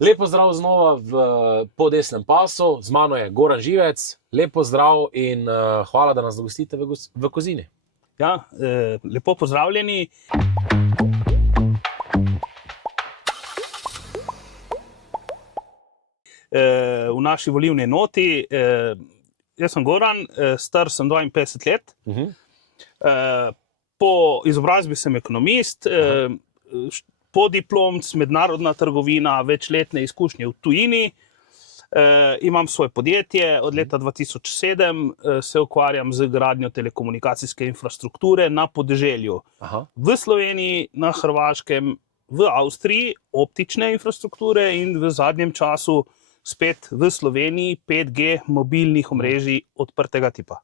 Lep pozdrav znova po desnem pasu, z mano je Goran Živec, lep pozdrav in hvala, da nas dogostite v Kozini. Ja, lepo pozdravljeni. V naši volilni enoti. Jaz sem Goran, star sem 52 let. Po izobrazbi sem ekonomist, podiplomc, mednarodna trgovina, večletne izkušnje v tujini. Imam svoje podjetje, od leta 2007 se ukvarjam z gradnjo telekomunikacijske infrastrukture na podeželju. V Sloveniji, na Hrvaškem, v Avstriji optične infrastrukture in v zadnjem času spet v Sloveniji 5G mobilnih omrežij odprtega tipa.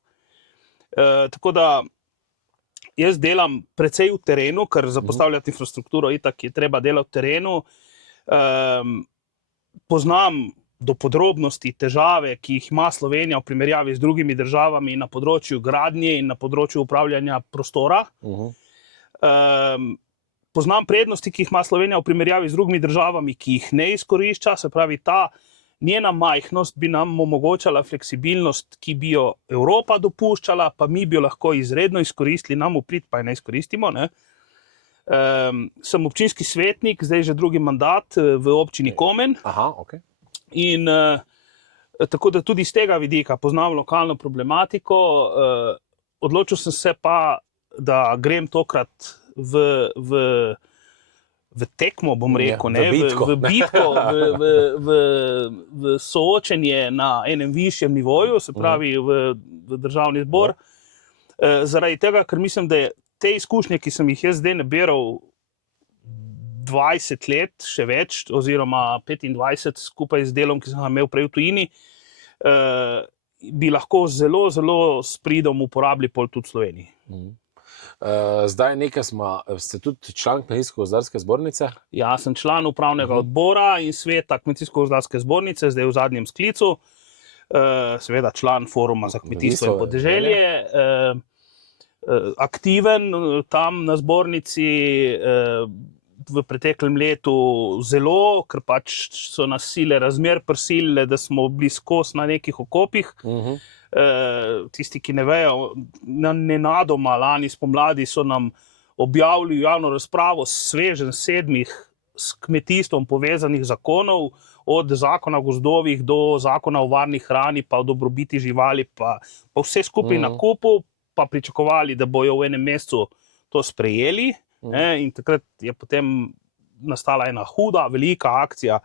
Tako da jaz delam precej v terenu, ker za postavljati infrastrukturo itak je treba delati v terenu. Poznam do podrobnosti težave, ki jih ima Slovenija v primerjavi z drugimi državami na področju gradnje in na področju upravljanja prostora. Poznam prednosti, ki jih ima Slovenija v primerjavi z drugimi državami, ki jih ne izkorišča, se pravi ta njena majhnost bi nam omogočala fleksibilnost, ki bi jo Evropa dopuščala, pa mi bi jo lahko izredno izkoristili, nam v prid pa je ne izkoristimo. Sem občinski svetnik, zdaj že drugi mandat v občini Komen. In tako da tudi z tega vidika poznam lokalno problematiko. Odločil sem se pa, da grem tokrat v tekmo, bom rekel, v bitko, v soočenje na enem višjem nivoju, se pravi v državni zbor. Zaradi tega, ker mislim, da te izkušnje, ki sem jih jaz zdaj nabiral 20 let, še več, oziroma 25 skupaj z delom, ki sem ga imel prej v tujini, bi lahko zelo, zelo s pridom uporabili pol tudi v Sloveniji. Zdaj ste tudi član Kmetijsko-gozdarske zbornice? Ja, sem član upravnega odbora in sveta Kmetijsko-gozdarske zbornice, zdaj v zadnjem sklicu. Seveda član foruma za kmetijstvo in podeželje. Aktiven tam na zbornici v preteklem letu zelo, ker pač so nas sile razmer prisilile, da smo bili skozi na nekih okopih. Tisti, ki ne vejo, nenadoma lani spomladi so nam objavili javno razpravo sveženj 7 s kmetijstvom povezanih zakonov, od zakona o gozdovih do zakona o varni hrani, pa o dobrobiti živali, pa vse skupaj na kupu, pa pričakovali, da bojo v enem mesecu to sprejeli. In takrat je potem nastala ena huda, velika akcija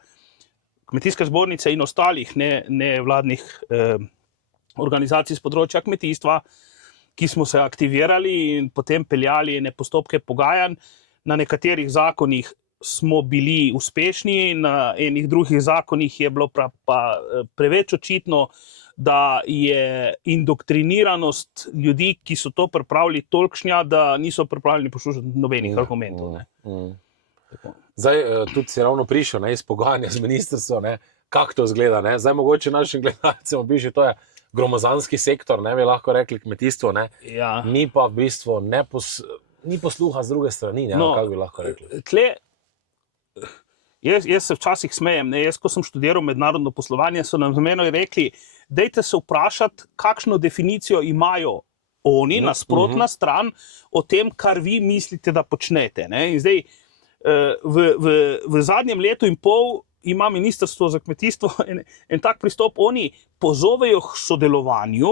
Kmetijske zbornice in ostalih nevladnih organizacij z področja kmetijstva, ki smo se aktivirali in potem peljali ene postopke pogajanj. Na nekaterih zakonih smo bili uspešni, na enih drugih zakonih je bilo pa preveč očitno, da je indoktriniranost ljudi, ki so to pripravili, tolikšnja, da niso pripravljeni poslušati nobenih argumentov. Zdaj, tudi si ravno prišel iz pogajanja z ministrstvom, kako to izgleda. Zdaj, mogoče našim gledalcem opiši, to je gromozanski sektor, bi lahko rekli kmetijstvo, ni pa v bistvu ni posluha z druge strani, kako bi lahko rekli. Jaz se včasih smejem, jaz, ko sem študiral mednarodno poslovanje, so nam z menoj rekli, dajte se vprašati, kakšno definicijo imajo oni, nasprotna stran, o tem, kar vi mislite, da počnete. In zdaj, v zadnjem letu in pol ima Ministrstvo za kmetijstvo en tak pristop, oni pozovejo k sodelovanju,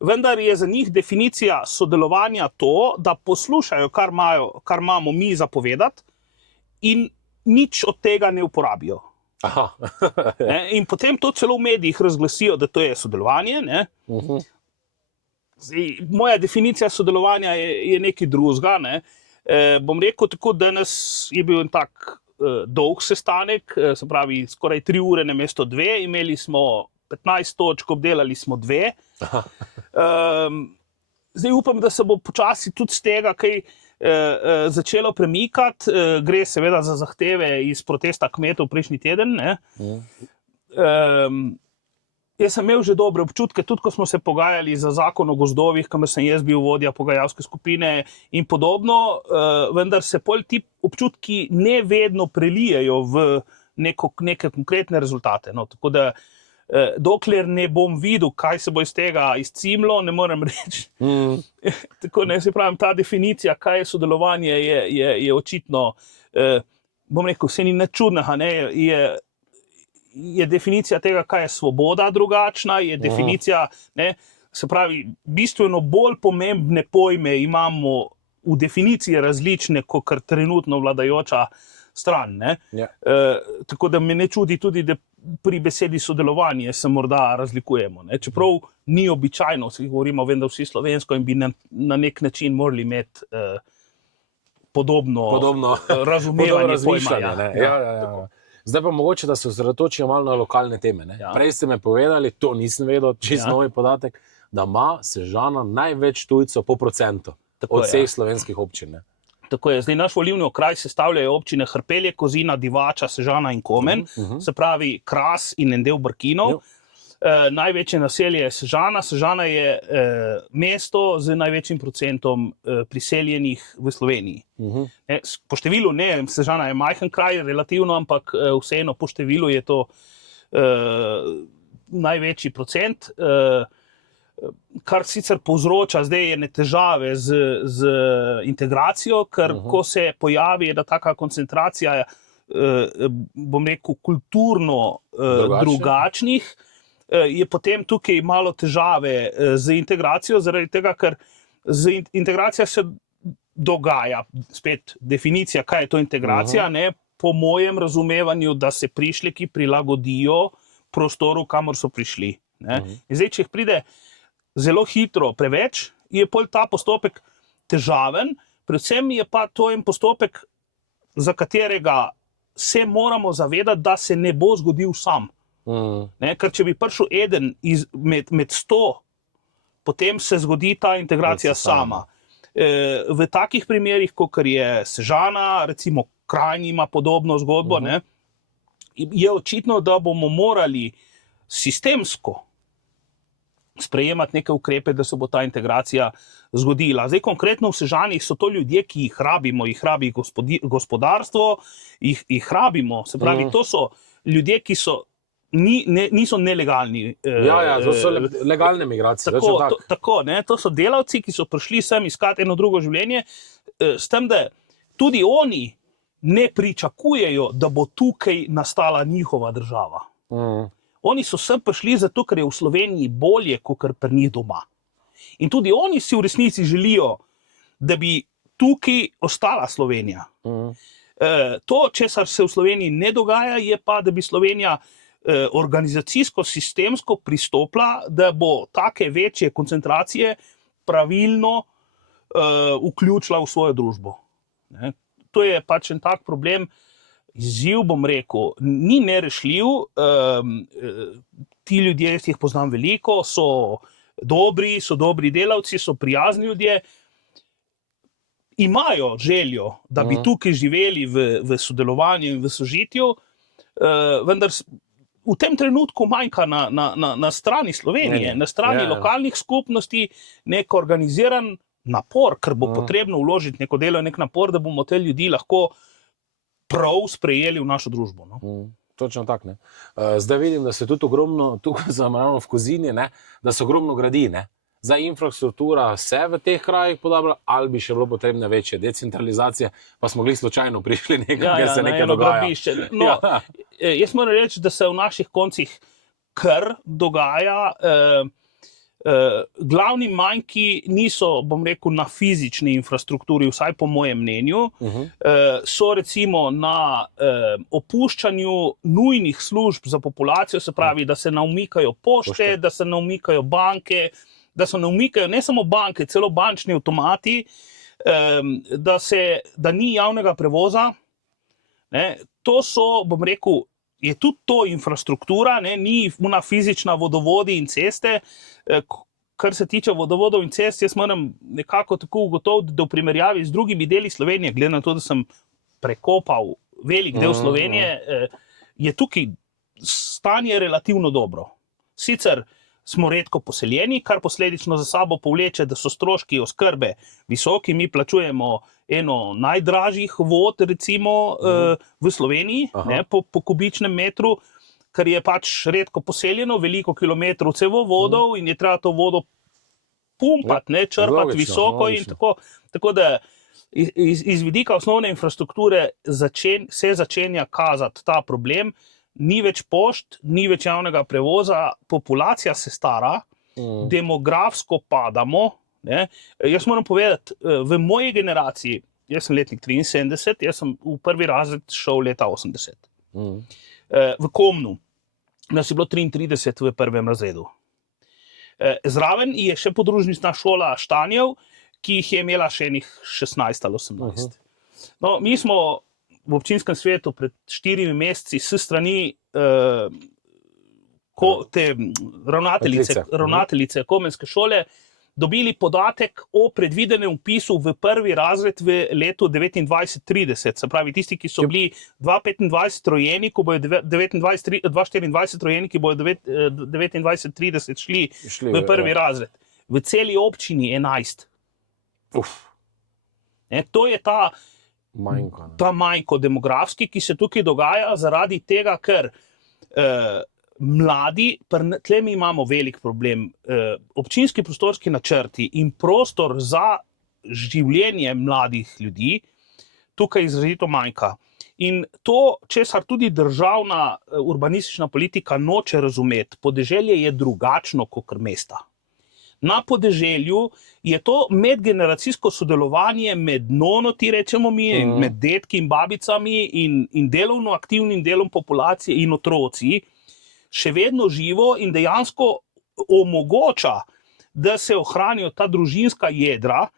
vendar je za njih definicija sodelovanja to, da poslušajo, kar imamo mi zapovedati, in nič od tega ne uporabijo. In potem to celo v medijih razglasijo, da to je sodelovanje. Moja definicija sodelovanja je nekaj drugega. Bom rekel tako, danes je bil en tak dolg sestanek, se pravi skoraj 3 ure namesto 2, imeli smo 15 točk, obdelali smo 2. Zdaj upam, da se bo počasi tudi z tega kaj začelo premikati. Gre seveda za zahteve iz protesta kmetov prejšnji teden. Jaz sem imel že dobre občutke, tudi ko smo se pogajali za zakon o gozdovih, kamor sem jaz bil vodja pogajalske skupine in podobno, vendar se pol ti občutki ne vedno prelijejo neke konkretne rezultate. No, tako da, dokler ne bom videl, kaj se bo iz tega izcimlo, ne morem reči. Tako ne, se pravim, ta definicija, kaj je sodelovanje, je očitno, bom rekel, vse ni nič čudnega, ne, je definicija tega, kaj je svoboda drugačna, je definicija, ne, se pravi, bistveno bolj pomembne pojme imamo v definiciji različne, kot trenutno vladajoča stran. Ne. Tako da me ne čudi tudi, da pri besedi sodelovanje se morda razlikujemo. Ne. Čeprav ni običajno, vsi govorimo, vem, da vsi slovensko in bi na nek način morali imeti podobno razumevanje pojma. Ja. Zdaj pa mogoče, da se osredotočijo malo na lokalne teme. Ne? Prej ste me povedali, to nisem vedel, čisto novi podatek, da ima Sežana največ tujcev po procentu od vseh slovenskih občin. Ne? Tako je. Zdaj naš volilni okraj sestavljajo občine Hrpelje, Kozina, Divača, Sežana in Komen, se pravi Kras in en del Brkinov. Največje naselje je Sežana. Sežana je mesto z največjim procentom priseljenih v Sloveniji. Po številu ne, Sežana je majhen kraj relativno, ampak vseeno po številu je to največji procent, kar sicer povzroča zdaj ene težave z integracijo, ker ko se pojavi ena taka koncentracija, bom rekel, kulturno drugačnih, je potem tukaj malo težave z integracijo, zaradi tega, ker integracija se dogaja, spet definicija, kaj je to integracija, ne, po mojem razumevanju, da se prišleki prilagodijo prostoru, kamor so prišli. Ne. In zdaj, če jih pride zelo hitro preveč, je pol ta postopek težaven, predvsem je pa to en postopek, za katerega se moramo zavedati, da se ne bo zgodil sam. Ne, ker če bi prišel eden med 100, potem se zgodi ta integracija sama. V takih primerih, kot je Sežana, recimo Kranj ima podobno zgodbo, ne, je očitno, da bomo morali sistemsko sprejemati neke ukrepe, da se bo ta integracija zgodila. Zdaj konkretno v Sežani so to ljudje, ki jih rabimo, jih rabi gospodarstvo, jih rabimo, se pravi, to so ljudje, ki so niso nelegalni. To so legalne migracije. Tako, ne, to so delavci, ki so prišli sem iskati eno drugo življenje, s tem, da tudi oni ne pričakujejo, da bo tukaj nastala njihova država. Oni so sem prišli zato, ker je v Sloveniji bolje, kot pri njih doma. In tudi oni si v resnici želijo, da bi tukaj ostala Slovenija. To, česar se v Sloveniji ne dogaja, je pa, da bi Slovenija organizacijsko, sistemsko pristopila, da bo take večje koncentracije pravilno vključila v svojo družbo. Ne? To je pač en tak problem, izziv, bom rekel, ni nerešljiv, ti ljudje, jih poznam veliko, so dobri delavci, so prijazni ljudje, imajo željo, da bi tukaj živeli v sodelovanju in v sožitju, vendar v tem trenutku manjka na strani Slovenije, na strani lokalnih skupnosti nek organiziran napor, ker bo potrebno vložiti neko delo, nek napor, da bomo te ljudi lahko prav sprejeli v našo družbo. No? Točno tako. Ne. Zdaj vidim, da se tudi ogromno, tukaj ravno v Kozini, ne, da se ogromno gradi. Ne. Zdaj infrastruktura se v teh krajih podoba, ali bi še bilo potrebne večje decentralizacije, pa smo bili slučajno prišli nekaj, ker se nekaj dogaja. No, jaz moram reči, da se v naših koncih kar dogaja. Glavni manjki niso, bom rekel, na fizični infrastrukturi, vsaj po mojem mnenju, so recimo na opuščanju nujnih služb za populacijo, se pravi, da se naumikajo pošte, da se naumikajo banke, da se naumikajo ne samo banke, celo bančni avtomati, da ni javnega prevoza. Ne, to so, bom rekel, je tudi to infrastruktura, ne, ni una fizična vodovodi in ceste. Kar se tiče vodovodov in cest, jaz moram nekako tako ugotoviti, da v primerjavi z drugimi deli Slovenije, glede na to, da sem prekopal velik del Slovenije, je tukaj stanje relativno dobro. Sicer smo redko poseljeni, kar posledično za sabo povleče, da so stroški oskrbe visoki. Mi plačujemo eno najdražjih vod, recimo v Sloveniji, ne, po kubičnem metru, ker je pač redko poseljeno, veliko kilometrov cevovodov in je treba to vodo pumpati, ne, črpati logično, visoko in tako da iz vidika osnovne infrastrukture se začenja kazati ta problem. Ni več pošt, ni več javnega prevoza, populacija se stara, demografsko padamo. Ne. Jaz moram povedati, v moji generaciji, jaz sem letnik 73, jaz sem v prvi razred šel leta 80. V Komnu, nas je bilo 33 v prvem razredu. Zraven je še podružnična šola Štanjev, ki jih je imela še enih 16 ali 18. No, mi smo v občinskem svetu pred 4 meseci s strani te ravnateljice Komenske šole dobili podatek o predvidenem vpisu v prvi razred v letu 29-30. Se pravi, tisti, ki so bili 2025 rojeni, ko bojo 2024 rojeni, ki bojo 29-30 šli v prvi razred. V celi občini 11. To je ta manjko demografski, ki se tukaj dogaja zaradi tega, ker mladi, tle mi imamo velik problem, občinski prostorski načrti in prostor za življenje mladih ljudi tukaj izrazito manjka. In to, česar tudi državna urbanistična politika noče razumeti, podeželje je drugačno kot mesta. Na podeželju je to medgeneracijsko sodelovanje med nonoti, rečemo mi, med dedki in babicami in delovno aktivnim delom populacije in otroci še vedno živo in dejansko omogoča, da se ohranijo ta družinska jedra,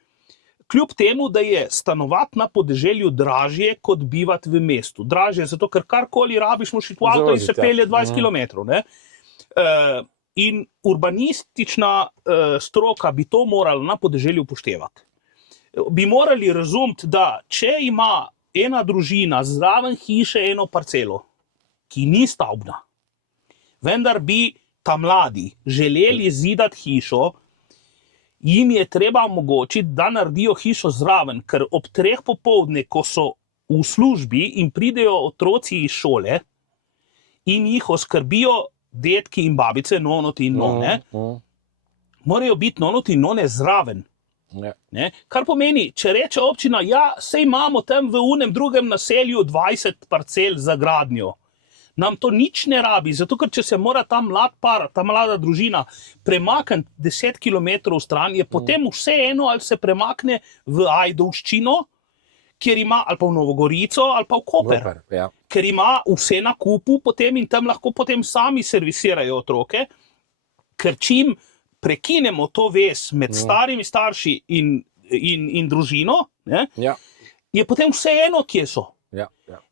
kljub temu, da je stanovati na podeželju dražje, kot bivati v mestu. Dražje, zato ker karkoli rabiš, moraš iti v avto in se pelje 20 kilometrov. In urbanistična stroka bi to morala na podeželju upoštevati. Bi morali razumeti, da če ima ena družina zraven hiše eno parcelo, ki ni stavbna, vendar bi ta mladi želeli zidati hišo, jim je treba omogočiti, da naredijo hišo zraven, ker ob 3 popoldne, ko so v službi in pridejo otroci iz šole in jih oskrbijo dedki in babice, nonoti in none, morajo biti nonoti in none zraven. Ne? Kar pomeni, če reče občina, ja, sej imamo tam v unem drugem naselju 20 parcel za gradnjo. Nam to nič ne rabi, zato ker če se mora ta mlad par, ta mlada družina premakniti 10 kilometrov stran, je potem vseeno, ali se premakne v Ajdovščino, kjer ima, ali pa v Novogorico, ali pa v Koper. Ker ima vse na kupu potem in tam lahko potem sami servisirajo otroke, ker čim prekinemo to vez med starimi starši in družino, ne, je potem vseeno, kje so.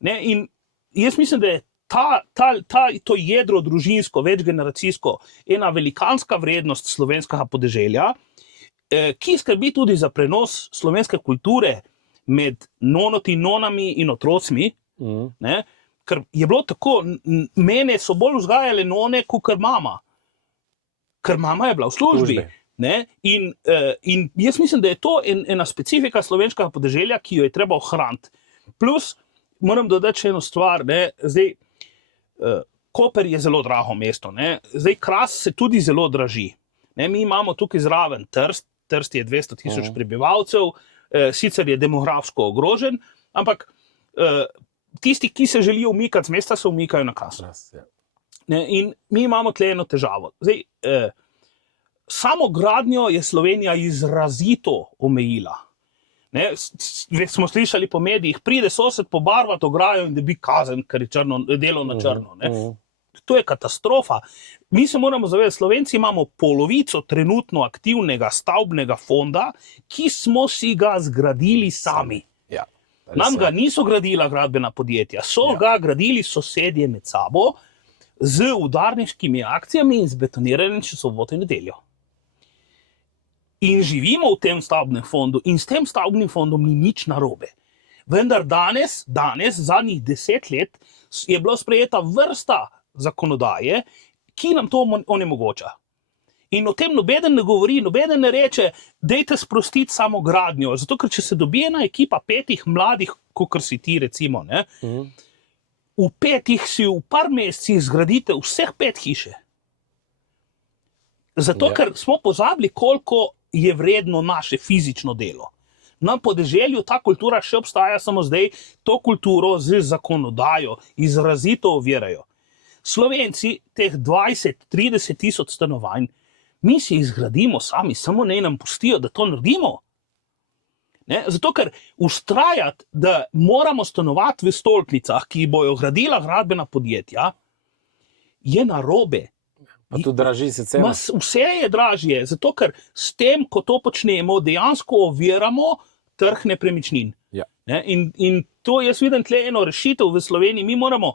Ne, in jaz mislim, da je to jedro družinsko, večgeneracijsko, ena velikanska vrednost slovenskega podeželja, ki skrbi tudi za prenos slovenske kulture med nonoti, nonami in otrocmi, ne, ker je bilo tako, mene so bolj vzgajale none, kot mama. Ker mama je bila v službi. Ne, in jaz mislim, da je to ena specifika slovenskega podeželja, ki jo je treba ohraniti. Plus, moram dodati še eno stvar, ne, zdaj, Koper je zelo drago mesto, ne, zdaj Kras se tudi zelo draži. Ne, mi imamo tukaj zraven Trst, Trst je 200 000 prebivalcev, sicer je demografsko ogrožen, ampak tisti, ki se želijo umikati z mesta, se umikajo na Kras. Ne, in mi imamo tle eno težavo. Zdaj, samo gradnjo je Slovenija izrazito omejila. Ne, smo slišali po medijih, pride sosed pobarvati ograjo in dobi kazen, ker je delo na črno. Ne. To je katastrofa. Mi se moramo zavedati, Slovenci imamo polovico trenutno aktivnega stavbnega fonda, ki smo si ga zgradili sami. Nam ga niso gradila gradbena podjetja, so ga gradili sosedje med sabo z udarniškimi akcijami in z betoniranjem čez soboto in nedeljo. In živimo v tem stavbnem fondu in s tem stavbnim fondom ni nič narobe. Vendar danes, zadnjih 10 let, je bila sprejeta vrsta zakonodaje, ki nam to onemogoča. In o tem nobeden ne govori, nobeden ne reče, dajte sprostiti samo gradnjo. Zato, ker če se dobi ena ekipa 5 mladih, kot si ti, recimo, ne, v 5 si v par mesecih zgradite vseh 5 hiše. Zato, ker smo pozabili, koliko je vredno naše fizično delo. Na podeželju ta kultura še obstaja, samo zdaj to kulturo z zakonodajo izrazito ovirajo. Slovenci teh 20-30 tisoč stanovanj, mi si jih zgradimo sami, samo naj nam pustijo, da to naredimo. Ne? Zato, ker ustrajati, da moramo stanovati v stolpnicah, ki bojo gradila gradbena podjetja, je narobe. Pa tudi draži se cena. Vse je dražje, zato ker s tem, ko to počnemo, dejansko oviramo trg nepremičnin. Ja. Ne? In to jaz vidim tle eno rešitev v Sloveniji. Mi moramo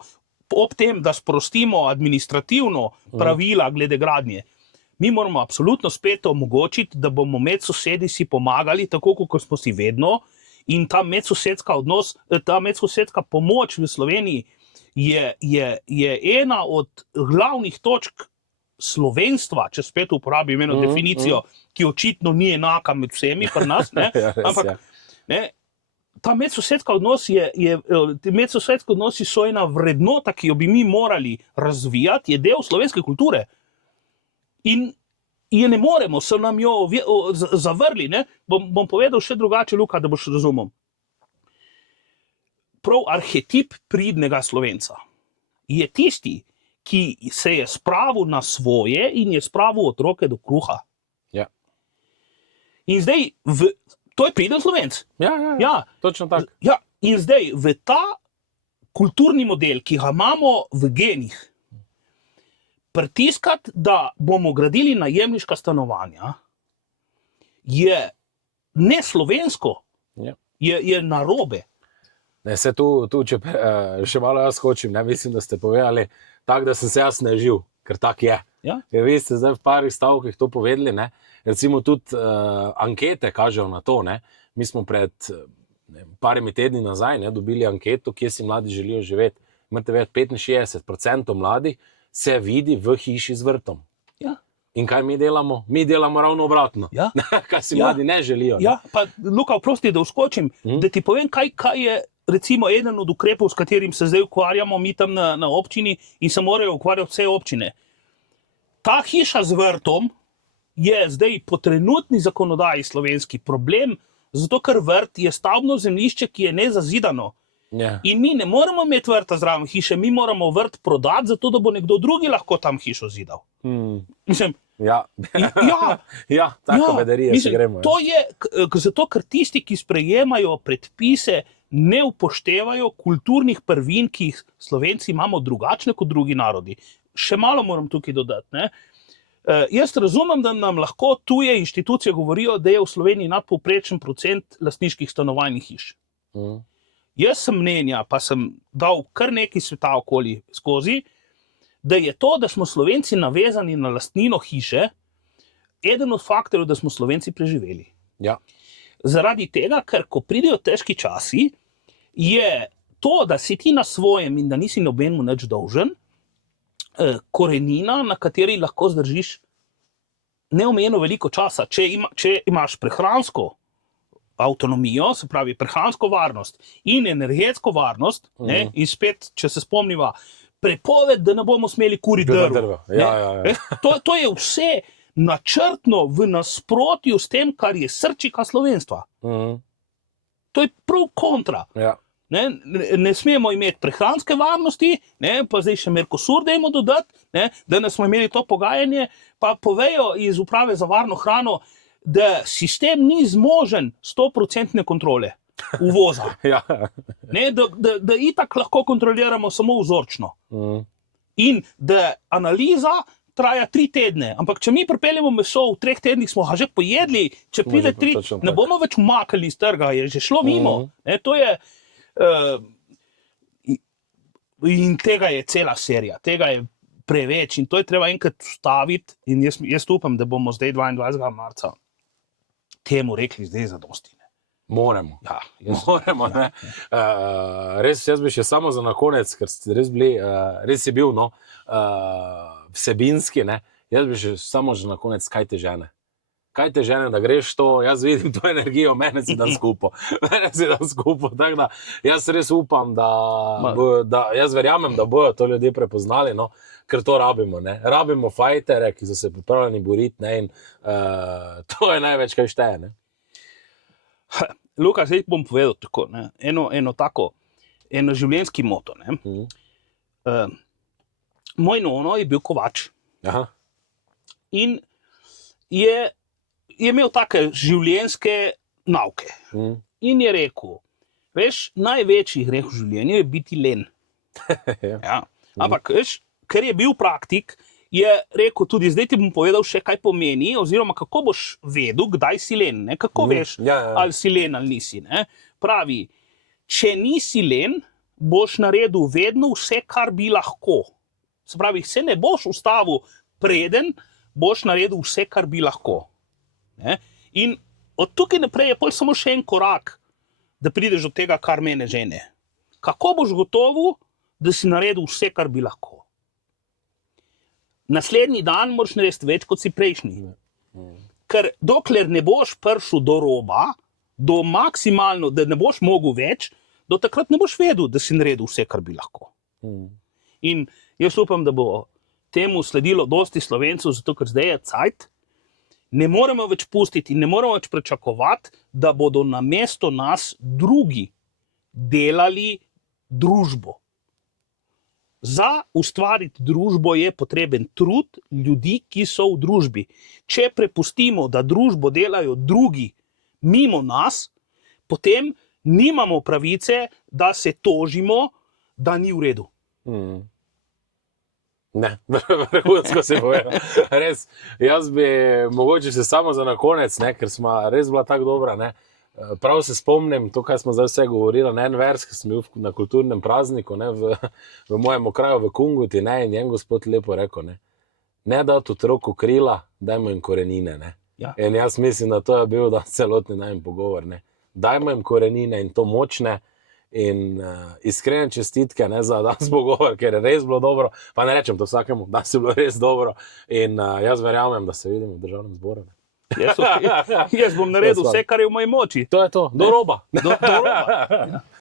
ob tem, da sprostimo administrativno pravila glede gradnje, mi moramo absolutno spet omogočiti, da bomo med sosedi si pomagali, tako kot smo si vedno, in ta medsosedska pomoč v Sloveniji je ena od glavnih točk slovenstva, če spet uporabim eno definicijo, ki očitno ni enaka med vsemi pri nas, ne? Ja, res, Ampak ja. ne, ta medsosedski odnosi so ena vrednota, ki jo bi mi morali razvijati, je del slovenske kulture. In je ne moremo, so nam jo zavrli. Ne? Bom povedal še drugače, Luka, da boš razumel. Prav arhetip pridnega Slovenca je tisti, ki se je spravil na svoje in je spravil otroke do kruha. Ja. In zdaj, to je priden Slovenc. Ja, točno tako. Ja, in zdaj, v ta kulturni model, ki ga imamo v genih, pritiskati, da bomo gradili najemniška stanovanja, je neslovensko, je narobe. Ne, se tu če še malo jaz skočim, ne, mislim, da ste povedali tako, da sem se jaz nežil, ker tak je. Ja? Ker vi ste zdaj v parih stavkih to povedali, ne. Recimo tudi ankete kažejo na to, ne. Mi smo pred parimi tedni nazaj, ne, dobili anketo, kje si mladi želijo živeti. Imate več 65% mladih se vidi v hiši z vrtom. Ja. In kaj mi delamo? Mi delamo ravno obratno. Ja. Kaj si mladi ne želijo. Ne? Ja, pa Luka, oprosti, da vskočim, da ti povem, kaj je recimo eden od ukrepov, s katerim se zdaj ukvarjamo mi tam na občini in se morajo ukvarjati vse občine. Ta hiša z vrtom je zdaj po trenutni zakonodaji slovenski problem, zato ker vrt je stavbno zemljišče, ki je nezazidano. Ja. In mi ne moramo imeti vrta zraven hiše, mi moramo vrt prodati, zato da bo nekdo drugi lahko tam hišo zidal. Mislim, ja, tako bedarije se gremo. To je zato, ker tisti, ki sprejemajo predpise, ne upoštevajo kulturnih prvin, ki jih Slovenci imamo drugačne kot drugi narodi. Še malo moram tukaj dodati. Ne? Jaz razumem, da nam lahko tuje inštitucije govorijo, da je v Sloveniji nadpovprečen procent lastniških stanovanjnih hiš. Jaz sem mnenja, pa sem dal kar nekaj sveta okoli skozi, da je to, da smo Slovenci navezani na lastnino hiše, eden od faktorjev, da smo Slovenci preživeli. Ja. Zaradi tega, ker ko pridejo težki časi, je to, da si ti na svojem in da nisi nobenemu nič dolžen, korenina, na kateri lahko zdržiš neomejeno veliko časa. Če imaš prehransko avtonomijo, se pravi prehransko varnost in energetsko varnost, ne, in spet, če se spomniva, prepoved, da ne bomo smeli kuriti drva. Ja. To je vse načrtno v nasprotju s tem, kar je srčika slovenstva. To je prav kontra. Ja. Ne smemo imeti prehranske varnosti, ne, pa zdaj še Mercosur dajmo dodati, ne, da smo imeli to pogajanje, pa povejo iz Uprave za varno hrano, da sistem ni zmožen 100% kontrole uvoza. Ja. Ne, da itak lahko kontroliramo samo vzorčno. In da analiza traja 3 tedne, ampak če mi pripeljemo meso v 3 tednih, smo ga že pojedli, če pride 3, ne bomo več umakali iz trga, je že šlo mimo. Ne, to je in tega je cela serija, tega je preveč in to je treba enkrat ustaviti in jaz upam, da bomo zdaj 22. marca temu rekli zdaj zadosti. Moramo. Ja, Moramo, ne. Res, jaz bi še samo za na konec, ker ste res bili, res je bil, no, vsebinski, ne. Jaz bi še samo že na konec, kaj te žene. Kaj te žene, da greš to, jaz vidim to energijo, mene si dan skupaj. Tako da jaz res upam, da jaz verjamem, da bojo to ljudje prepoznali, no, ker to rabimo. Ne. Rabimo fajtere, ki so se pripravljeni boriti, ne, in to je največ, kaj šteje. Ne. Luka, zdaj bom povedal tako, ne. Eno življenjski moto. Ne. Moj nono je bil kovač. Aha. In je imel take življenjske nauke. In je rekel, veš, največji greh v življenju je biti len. Ja. Ampak, veš, ker je bil praktik, je rekel tudi, zdaj ti bom povedal še, kaj pomeni, oziroma kako boš vedel, kdaj si len. Ne? Kako veš, ali si len ali nisi. Ne? Pravi, če nisi len, boš naredil vedno vse, kar bi lahko. Se pravi, se ne boš ustavil preden, boš naredil vse, kar bi lahko. Ne? In od tukaj naprej je pol samo še en korak, da prideš do tega, kar mene žene. Kako boš gotovil, da si naredil vse, kar bi lahko? Naslednji dan moraš narediti več, kot si prejšnji. Ker dokler ne boš prišel do roba, do maksimalno, da ne boš mogel več, do takrat ne boš vedel, da si naredil vse, kar bi lahko. In jaz upam, da bo temu sledilo dosti Slovencev, zato ker zdaj je cajt, ne moremo več pustiti in ne moremo več pričakovati, da bodo namesto nas drugi delali družbo. Za ustvariti družbo je potreben trud ljudi, ki so v družbi. Če prepustimo, da družbo delajo drugi mimo nas, potem nimamo pravice, da se tožimo, da ni v redu. Ne, vrhunsko si povedal. Res, jaz bi mogoče se samo za na konec, ne, ker smo res bila tako dobra. Ne. Prav se spomnim, to, kaj smo zdaj vse govorili, na en vers, ki sem bil na kulturnem prazniku, ne, v mojem okraju v Kunguti, ne, in en gospod lepo rekel, ne dati otroku krila, dajmo jim korenine. Ne. Ja. In jaz mislim, da to je bil celotni najmen pogovor. Ne. Dajmo jim korenine in to močne. In iskrene čestitke, ne, za danes pogovor, ker je res bilo dobro, pa ne rečem to vsakemu, da je bilo res dobro in jaz verjamem, da se vidimo v Državnem zboru. Jaz bom naredil vse, kar je v moji moči. To je to, do roba. Do roba. Ja.